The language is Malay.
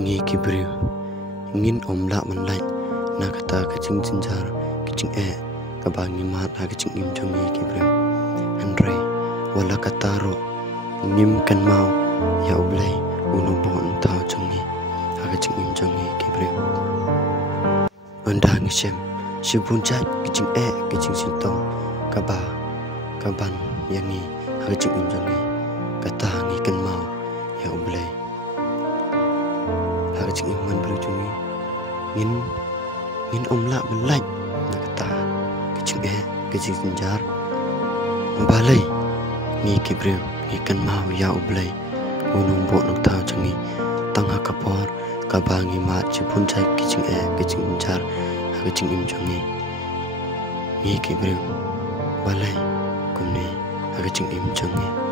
ngi kibriu ngin omla man lai na kata ka ching jar ka ching ka bangi mat ha ka ching im jong ngi kibriu andre wala kataro nim kan mau ya ublai uno bon ta chong ngi ha ka ching im jong ngi kibriu andang shem shibun jat ka ching ka ching sintong ka ba ka ban yang ngi ha ka ching im jong ngi kata ngi kan mau ya ublai ha ka ching im man bru chung ngi ngin omla man lai na kata ka ching jar balai ngi kibriu ngi kan mau ya ublai unong bo nok ta changi tang ha kapor ka bangi ma chipun chai ka ching jar ha ka ching im changi ngi kibriu balai kumni ha ka ching im changi